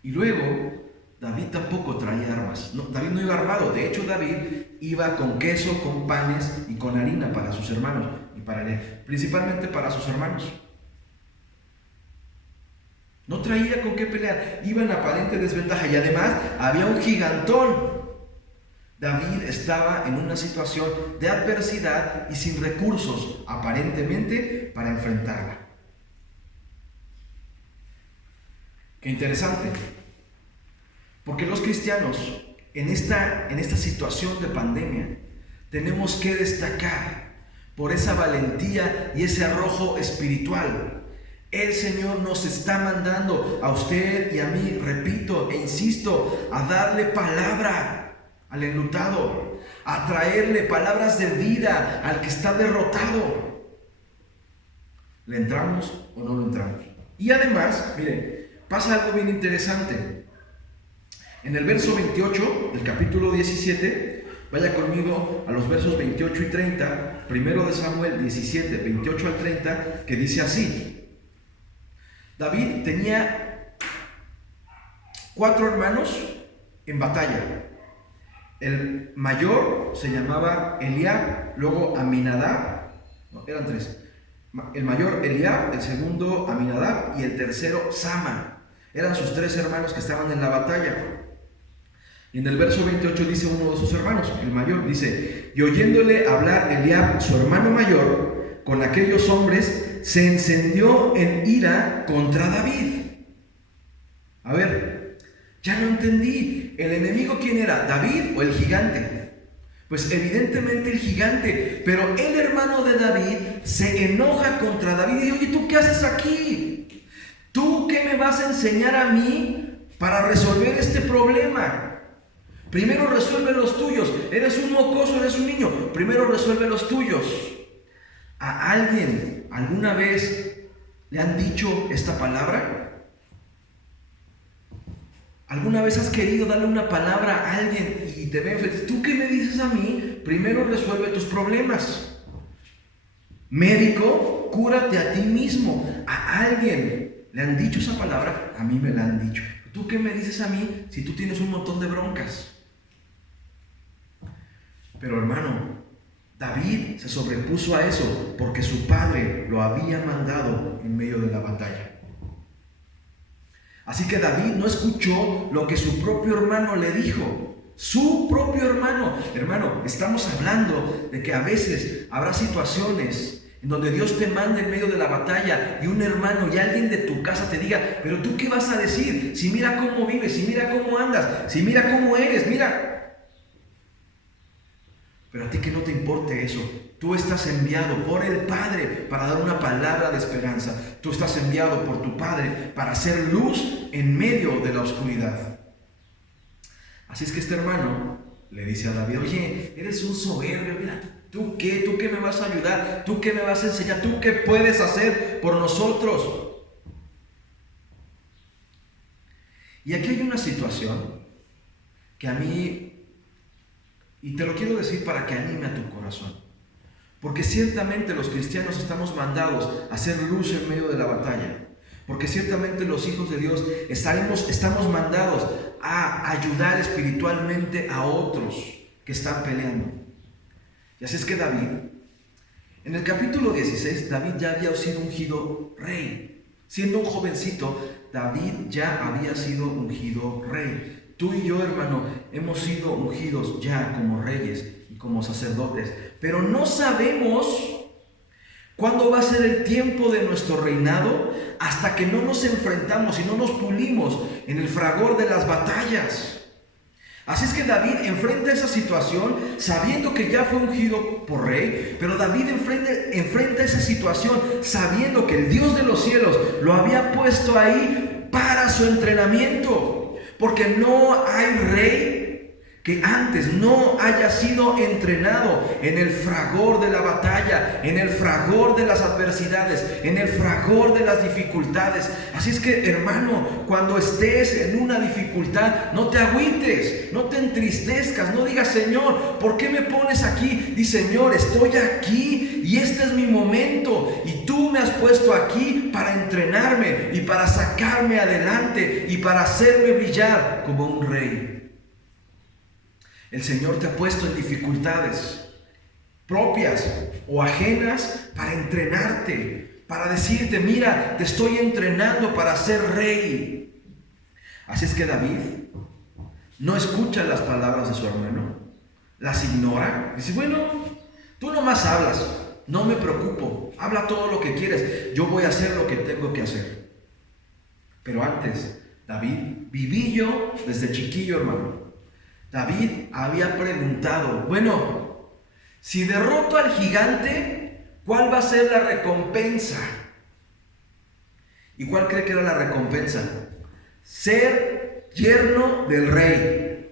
Y luego, David tampoco traía armas. No, David no iba armado. De hecho, David iba con queso, con panes y con harina para sus hermanos. Y principalmente para sus hermanos. No traía con qué pelear. Iba en aparente desventaja. Y además, había un gigantón. David estaba en una situación de adversidad y sin recursos, aparentemente, para enfrentarla. Qué interesante. Porque los cristianos, en esta situación de pandemia, tenemos que destacar por esa valentía y ese arrojo espiritual. El Señor nos está mandando a usted y a mí, repito e insisto, a darle palabra al enlutado, a traerle palabras de vida al que está derrotado. ¿Le entramos o no le entramos? Y además, miren, pasa algo bien interesante. En el verso 28 del capítulo 17, vaya conmigo a los versos 28 y 30, primero de Samuel 17, 28 al 30, que dice así. David tenía 4 hermanos en batalla. El mayor se llamaba Eliab, luego Aminadab, No, eran tres. El mayor Eliab, el segundo Aminadab y el tercero Sama. Eran sus tres hermanos que estaban en la batalla. Y en el verso 28 dice uno de sus hermanos, el mayor, dice: y oyéndole hablar Eliab, su hermano mayor, con aquellos hombres, se encendió en ira contra David. A ver, ya no entendí. ¿El enemigo quién era? ¿David o el gigante? Pues evidentemente el gigante, pero el hermano de David se enoja contra David y dice: oye, ¿tú qué haces aquí? ¿Tú qué me vas a enseñar a mí para resolver este problema? Primero resuelve los tuyos. Eres un mocoso, eres un niño. Primero resuelve los tuyos. ¿A alguien alguna vez le han dicho esta palabra? ¿Alguna vez has querido darle una palabra a alguien y te ven frente? ¿Tú qué me dices a mí? Primero resuelve tus problemas. Médico, cúrate a ti mismo. ¿A alguien le han dicho esa palabra? A mí me la han dicho. ¿Tú qué me dices a mí si tú tienes un montón de broncas? Pero hermano, David se sobrepuso a eso porque su padre lo había mandado en medio de la batalla. Así que David no escuchó lo que su propio hermano le dijo. Su propio hermano. Hermano, estamos hablando de que a veces habrá situaciones en donde Dios te manda en medio de la batalla y un hermano y alguien de tu casa te diga: pero tú qué vas a decir, si mira cómo vives, si mira cómo andas, si mira cómo eres, mira. Pero a ti que no te importe eso. Tú estás enviado por el Padre para dar una palabra de esperanza. Tú estás enviado por tu Padre para hacer luz en medio de la oscuridad. Así es que este hermano le dice a David: oye, eres un soberbio, mira, ¿tú qué? ¿Tú qué me vas a ayudar? ¿Tú qué me vas a enseñar? ¿Tú qué puedes hacer por nosotros? Y aquí hay una situación que a mí, y te lo quiero decir para que anime a tu corazón, porque ciertamente los cristianos estamos mandados a hacer luz en medio de la batalla, porque ciertamente los hijos de Dios estamos mandados a ayudar espiritualmente a otros que están peleando. Y así es que David, en el capítulo 16, David ya había sido ungido rey. Siendo un jovencito, David ya había sido ungido rey. Tú y yo, hermano, hemos sido ungidos ya como reyes y como sacerdotes, pero no sabemos cuándo va a ser el tiempo de nuestro reinado hasta que no nos enfrentamos y no nos pulimos en el fragor de las batallas. Así es que David enfrenta esa situación sabiendo que ya fue ungido por rey, pero David enfrenta esa situación sabiendo que el Dios de los cielos lo había puesto ahí para su entrenamiento. Porque no hay rey que antes no haya sido entrenado en el fragor de la batalla, en el fragor de las adversidades, en el fragor de las dificultades. Así es que, hermano, cuando estés en una dificultad, no te agüites, no te entristezcas, no digas: Señor, ¿por qué me pones aquí? Di: Señor, estoy aquí y este es mi momento y tú me has puesto aquí para entrenarme y para sacarme adelante y para hacerme brillar como un rey. El Señor te ha puesto en dificultades propias o ajenas para entrenarte, para decirte: mira, te estoy entrenando para ser rey. Así es que David no escucha las palabras de su hermano, las ignora. Dice: bueno, tú nomás hablas, no me preocupo, habla todo lo que quieres, yo voy a hacer lo que tengo que hacer. Pero antes, David, viví yo desde chiquillo, hermano. David había preguntado: bueno, si derroto al gigante, ¿cuál va a ser la recompensa? ¿Y cuál cree que era la recompensa? Ser yerno del rey,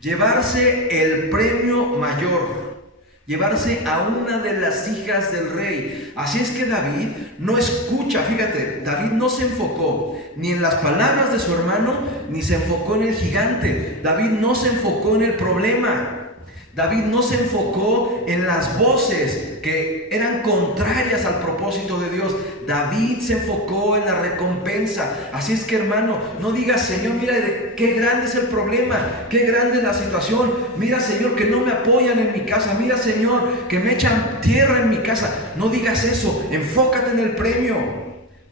llevarse el premio mayor, llevarse a una de las hijas del rey. Así es que David no escucha, fíjate, David no se enfocó ni en las palabras de su hermano, ni se enfocó en el gigante. David no se enfocó en el problema. David no se enfocó en las voces que eran contrarias al propósito de Dios. David se enfocó en la recompensa. Así es que, hermano, no digas: Señor, mira qué grande es el problema, qué grande es la situación. Mira, Señor, que no me apoyan en mi casa. Mira, Señor, que me echan tierra en mi casa. No digas eso. Enfócate en el premio.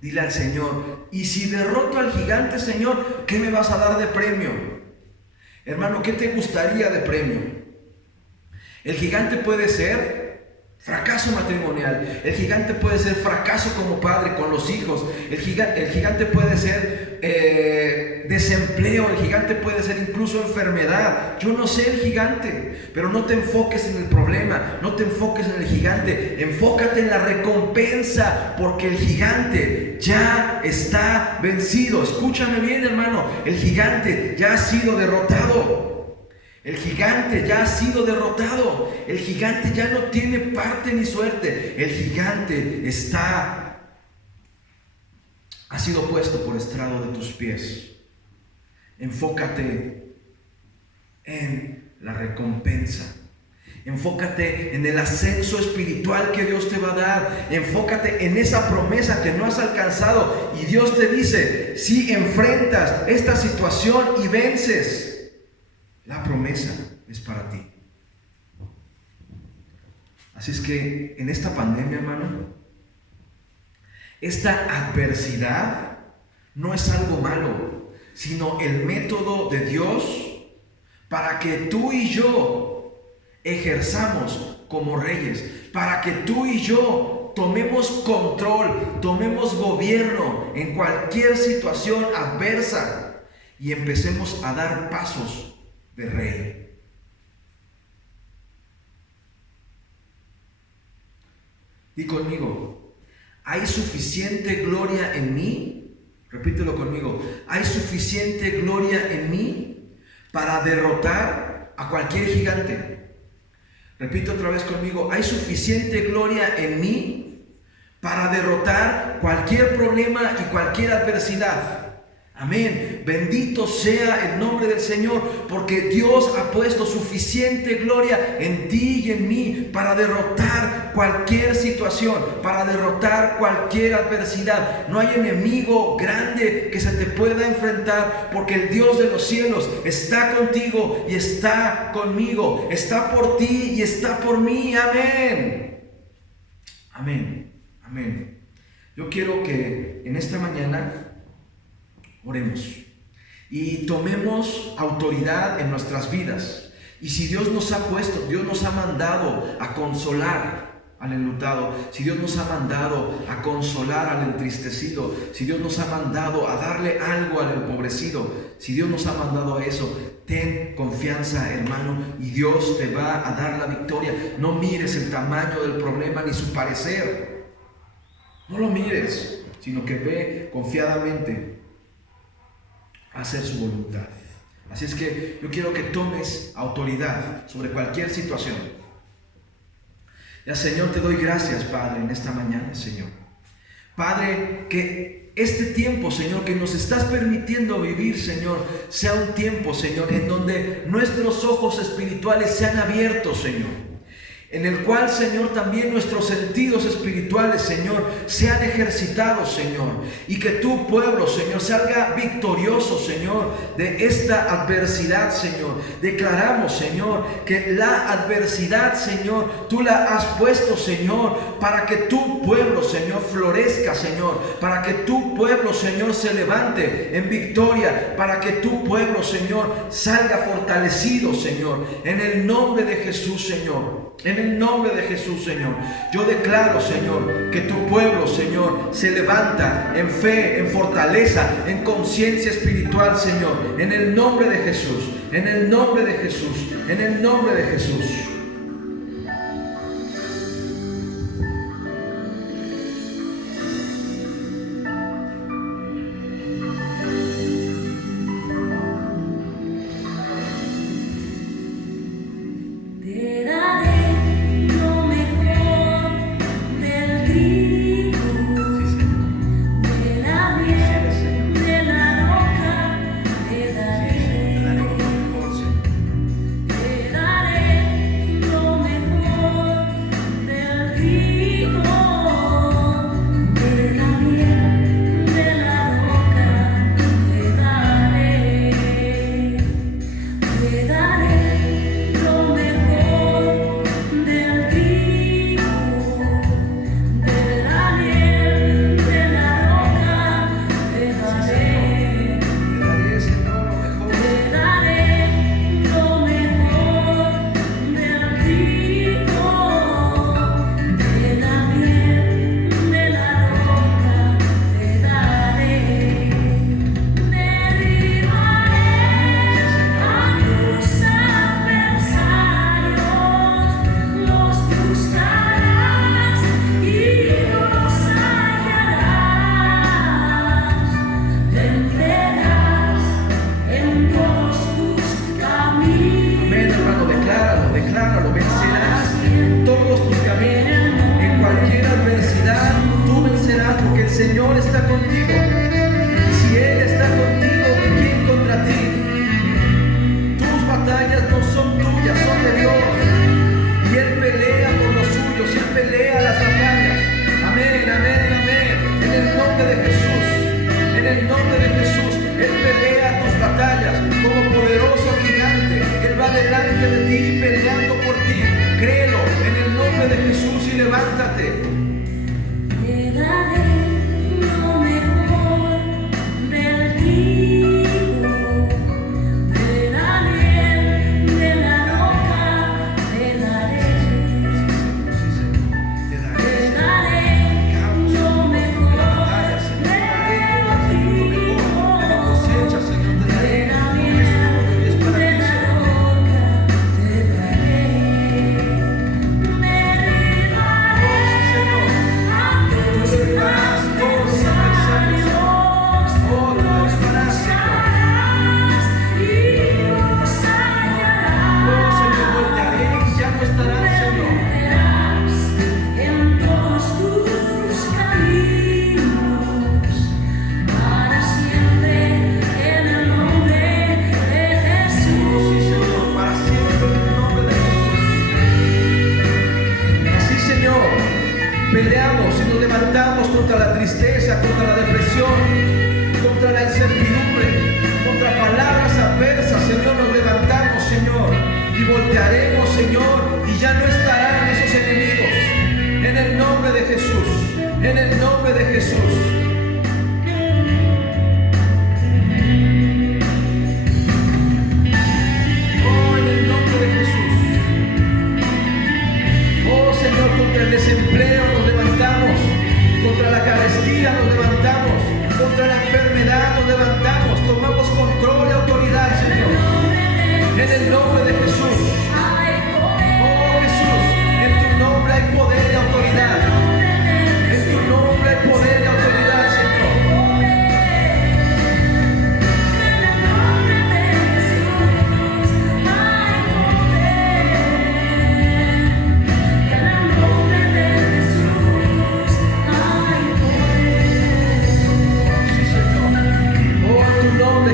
Dile al Señor: y si derroto al gigante, Señor, ¿qué me vas a dar de premio? Hermano, ¿qué te gustaría de premio? El gigante puede ser fracaso matrimonial. El gigante puede ser fracaso como padre con los hijos. El gigante puede ser desempleo. El gigante puede ser incluso enfermedad. Yo no sé el gigante, pero no te enfoques en el problema, no te enfoques en el gigante. Enfócate en la recompensa, porque el gigante ya está vencido. Escúchame bien, hermano. El gigante ya ha sido derrotado. El gigante ya ha sido derrotado. El gigante ya no tiene parte ni suerte. El gigante ha sido puesto por estrado de tus pies. Enfócate en la recompensa. Enfócate en el ascenso espiritual que Dios te va a dar. Enfócate en esa promesa que no has alcanzado. Y Dios te dice: si enfrentas esta situación y vences, la promesa es para ti. Así es que en esta pandemia, hermano, esta adversidad no es algo malo, sino el método de Dios para que tú y yo ejerzamos como reyes, para que tú y yo tomemos control, tomemos gobierno en cualquier situación adversa y empecemos a dar pasos de rey. Di conmigo: ¿hay suficiente gloria en mí? Repítelo conmigo: ¿hay suficiente gloria en mí para derrotar a cualquier gigante? Repite otra vez conmigo: ¿hay suficiente gloria en mí para derrotar cualquier problema y cualquier adversidad? Amén. Bendito sea el nombre del Señor, porque Dios ha puesto suficiente gloria en ti y en mí para derrotar cualquier situación, para derrotar cualquier adversidad. No hay enemigo grande que se te pueda enfrentar, porque el Dios de los cielos está contigo y está conmigo. Está por ti y está por mí. Amén. Amén. Amén. Yo quiero que en esta mañana oremos y tomemos autoridad en nuestras vidas. Y si Dios nos ha puesto, Dios nos ha mandado a consolar al enlutado, si Dios nos ha mandado a consolar al entristecido, si Dios nos ha mandado a darle algo al empobrecido, si Dios nos ha mandado a eso, ten confianza, hermano, y Dios te va a dar la victoria. No mires el tamaño del problema ni su parecer. No lo mires, sino que ve confiadamente a hacer su voluntad. Así es que yo quiero que tomes autoridad sobre cualquier situación. Ya, Señor, te doy gracias, Padre, en esta mañana, Señor. Padre, que este tiempo, Señor, que nos estás permitiendo vivir, Señor, sea un tiempo, Señor, en donde nuestros ojos espirituales sean abiertos, Señor. En el cual, Señor, también nuestros sentidos espirituales, Señor, sean ejercitados, Señor. Y que tu pueblo, Señor, salga victorioso, Señor, de esta adversidad, Señor. Declaramos, Señor, que la adversidad, Señor, tú la has puesto, Señor, para que tu pueblo, Señor, florezca, Señor. Para que tu pueblo, Señor, se levante en victoria. Para que tu pueblo, Señor, salga fortalecido, Señor. En el nombre de Jesús, Señor. En el nombre de Jesús, Señor, yo declaro, Señor, que tu pueblo, Señor, se levanta en fe, en fortaleza, en conciencia espiritual, Señor. En el nombre de Jesús, en el nombre de Jesús, en el nombre de Jesús. Señor está contigo. Y si Él está contigo, ¿quién contra ti? Tus batallas no son tuyas, son de Dios. Y Él pelea por los suyos, Él pelea las batallas. Amén, amén, amén. En el nombre de Jesús, en el nombre de Jesús, Él pelea tus batallas como poderoso gigante. Él va delante de ti peleando por ti. Créelo en el nombre de Jesús y levántate. Te daré lo mejor del trigo, te daré de la roca, te daré lo mejor del trigo, te daré de la roca, te daré. Peleamos y nos levantamos contra la tristeza, contra la depresión, contra la incertidumbre, contra palabras adversas. Señor, nos levantamos, Señor, y voltearemos, Señor, y ya no estarán esos enemigos. En el nombre de Jesús, en el nombre de Jesús. Contra el desempleo nos levantamos, contra la carestía nos levantamos, contra la enfermedad nos levantamos, tomamos control y autoridad, Señor, en el nombre de Jesús. Oh Jesús, en tu nombre hay poder y autoridad, en tu nombre hay poder y autoridad, Señor.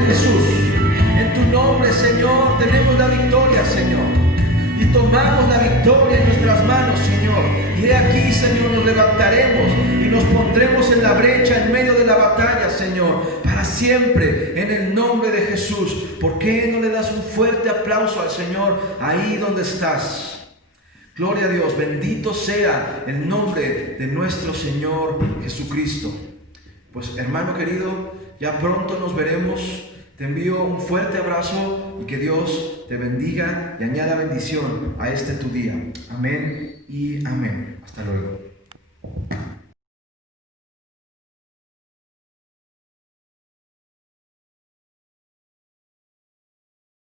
Jesús, en tu nombre, Señor, tenemos la victoria, Señor, y tomamos la victoria en nuestras manos, Señor, y he aquí, Señor, nos levantaremos y nos pondremos en la brecha en medio de la batalla, Señor, para siempre, en el nombre de Jesús. ¿Por qué no le das un fuerte aplauso al Señor ahí donde estás? Gloria a Dios, bendito sea el nombre de nuestro Señor Jesucristo. Pues, hermano querido, ya pronto nos veremos. Te envío un fuerte abrazo y que Dios te bendiga y añada bendición a este tu día. Amén y amén. Hasta luego.